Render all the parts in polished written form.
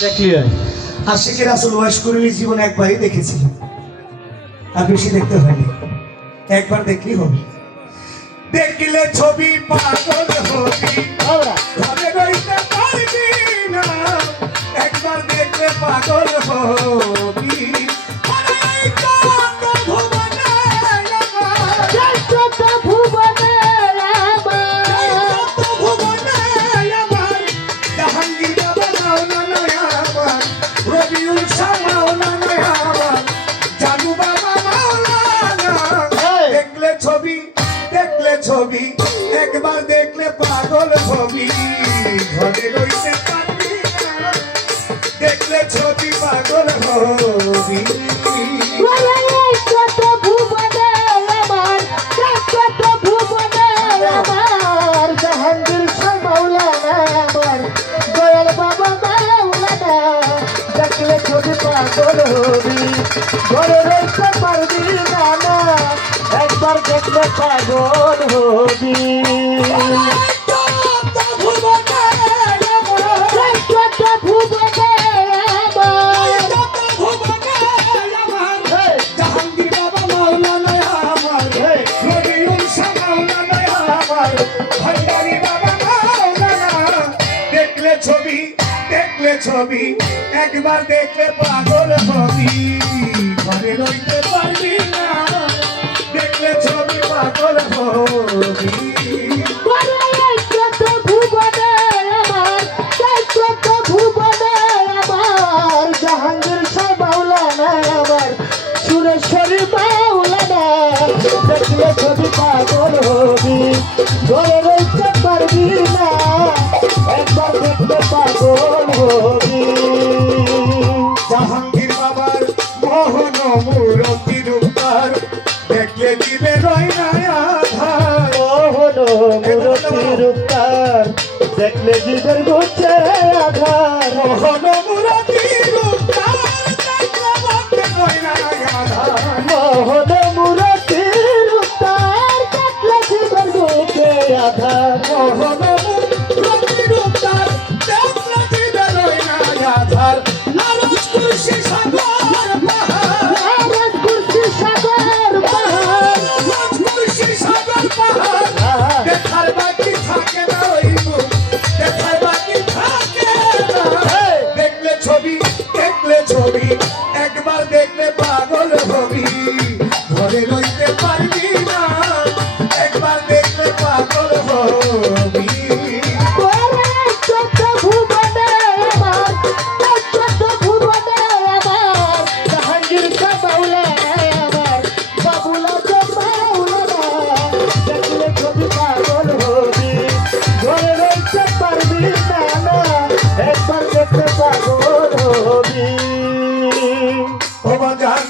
Clear. আশিকের আসল বয়স করিলি জীবন একবারই দেখেছিল, আর বেশি দেখতে হয়নি। একবার দেখলি হবে, দেখলে ছবি পাগল হবি, ঘরে রইতে পারবি না। একবার দেখলে পাগল হবি। ছবি একবার দেখলে পাগল হবি, ঘরে রইতে পারবি না। দেখলে ছবি পাগল হবি। জাহাঙ্গীর মাওলানা আমার দয়াল বাবা মাওলানা, দেখলে ছবি পাগল হবি, ঘরে রইতে পারবি না। একবার দেখলে পাগল হবি। জাহাঙ্গীর বাবা মাওলানা আমার, রবিউল শাহ মাওলানা আমার, ভান্ডারী বাবা মাওলানা। দেখলে ছবি একবার দেখলে পাগল হবি, ঘরে রইতে পারবি না। দেখলে ছবি পাগল হবি। জাহাঙ্গীর শাহ মাওলানা আমার, সুরেশ্বরী মাওলানা, দেখলে ছবি পাগল হবি, ঘরে রইতে পারবি না। একবার দেখলে পাগল হবি। জাহাঙ্গীর বাবার মোহন মূরতি রূপার, দেখলে দিবে রয়না আধার। মোহন মূরতি রূপার, দেখলে জীবের গুছে আধার। মোহন মূরতি রূপার, দেখলে বলতে রয়না আধার। মোহন মূরতি রূপার, দেখলে জীবের গুছে আধার। মোহন মূরতি রূপার, দেখলে দিবে রয়না আধার। নারদ খুশি সাগর পাহাড়, নারদ খুশি সাগর পাহাড়, নারদ খুশি সাগর পাহাড়। দেখার বাকি থাকে না ওই মুখ, দেখার বাকি থাকে না। দেখলে ছবি একবার দেখলে পাগল হবি, ঘরে রইতে পারবি না। একবার দেখলে পাগল হবি। জাহাঙ্গীর শাহ মাওলানা আমার, বাবুলা মাওলানা, দেখলে ছবি পাগল হবি, ঘরে রইতে পারবি না। একবার দেখলে পাগল হবি। ও বাজান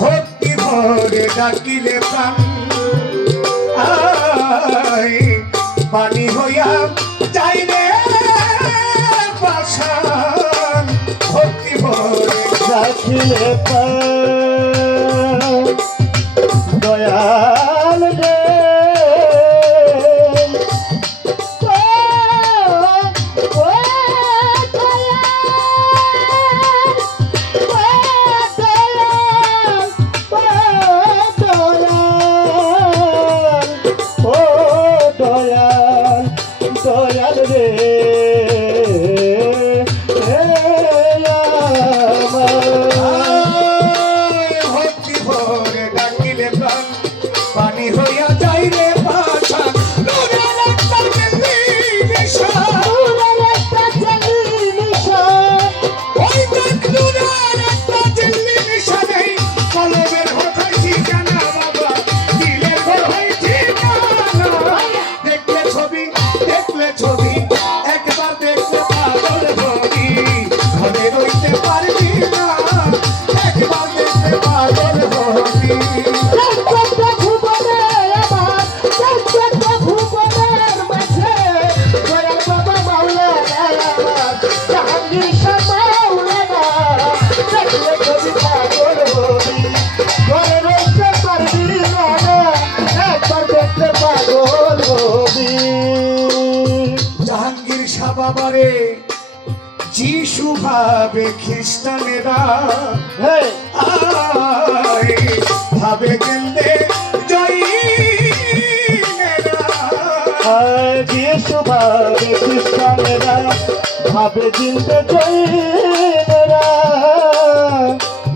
ভক্তি ভরে ডাকিলে প্রাণ, আয় পানি হইয়া যাই রে পাষাণ। ভক্তি ভরে রাখিলে দয়াল রে, দয়াল রে, ভক্তি ভরে ডাকিলে প্রাণ, পানি হইয়া যাই রে পাষাণ। নূরের একটা জ্যোতি নিশান, ওই দেখ নূরের একটা জ্যোতি নিশানে। কলমের হঠাই ঠিকানা বাবা, দিলের ঘর হয় ঠিকানা। দেখলে ছবি একবার দেখলে পাগল হবি, ঘরে রইতে পারবি না। একবার দেখলে পাগল হবি। জাহাঙ্গীর শাহ মাওলানা, দেখলে ছবি পাগল হবি, ঘরে রইতে পারবি না। একবার দেখলে পাগল হবি। জাহাঙ্গীর শাহ বাবারে জি যিশু ভাবে খ্রিস্টানেরা হ্যাঁ আয় ভাবে গেন্দে যিশু ভাবে খ্রিস্টানেরা ভাবে জিনতে জৈনেরা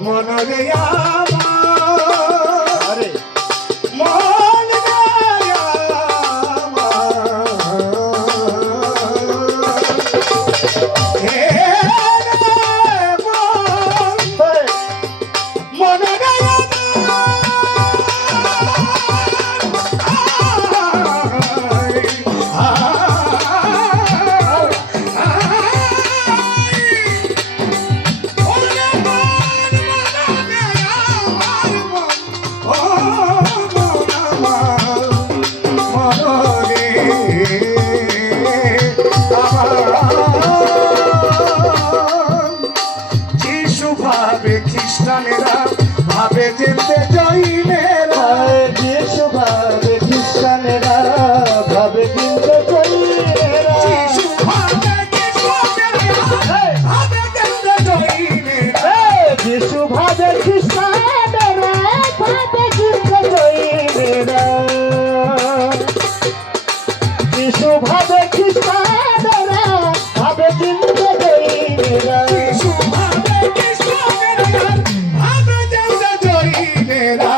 মনরে আমার আরে মন খ্রিস্টানেরা ভাবে যেতে জৈনেরা যিশু ভাবে খ্রিস্টানেরা ভাবে জিনতে জৈনেরা যিশু ভাবে খ্রিস্টানেরা ভাবে যেতে জৈনেরা যিশু ভাবে খ্রিস্টানেরা ভাবে জিনতে জৈনেরা যিশু ভাবে খ্রিস্টানেরা ভাবে জিনতে জৈনেরা যিশু ভাবে খ্রিস্টানেরা ভাবে যেতে জৈনেরা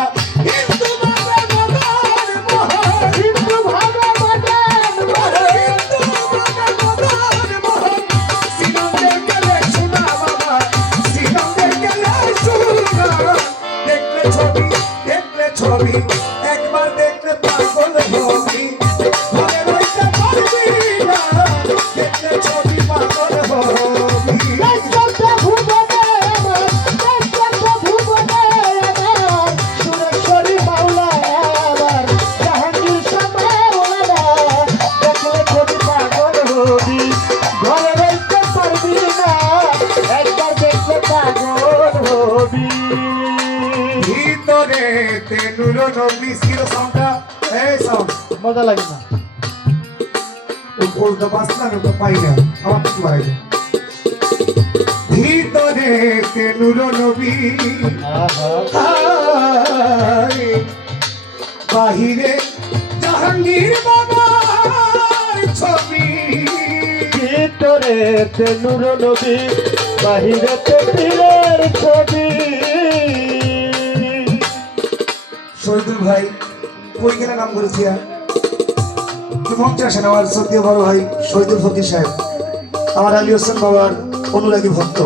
হিন্দু ভাবে মদন মোহন হিন্দু ভাবে মদন হিন্দু ভাবে মদন মোহন শ্রীনন্দের গেলে শোনা বাবা শ্রীনন্দের গেলে শোনা দেখলে ছবি একবার দেখলে পাগল হবি ঘরে রইতে পারবি না দেখলে ছবি পাগল হবি সুরেশ্বরী মাওলা আমার জাহাঙ্গীর সামাওয়ালা দেখলে ছবি পাগল হবি ঘরে রইতে পারবি না একবার দেখলে পাগল হবি ভিতরে তেনুর নবী সির সাউন্ডটা এই সাউন্ড মজা লাগে না উপর তো বাস না তো পাই না আমার কিছু ভাই ভিতরে তেনুর নবী আয়, বাহিরে জাহাঙ্গীর বাবার ছবি ভিতরে তেনুর নবী বাহিরেতে পীরের ছবি শহীদুল ভাই কই গেলে নাম বলেছি আর মঞ্চে আসেন আমার সত্যি বড় ভাই শহীদুল ফকির সাহেব আমার আলী হোসেন বাবার অনুরাগী ভক্ত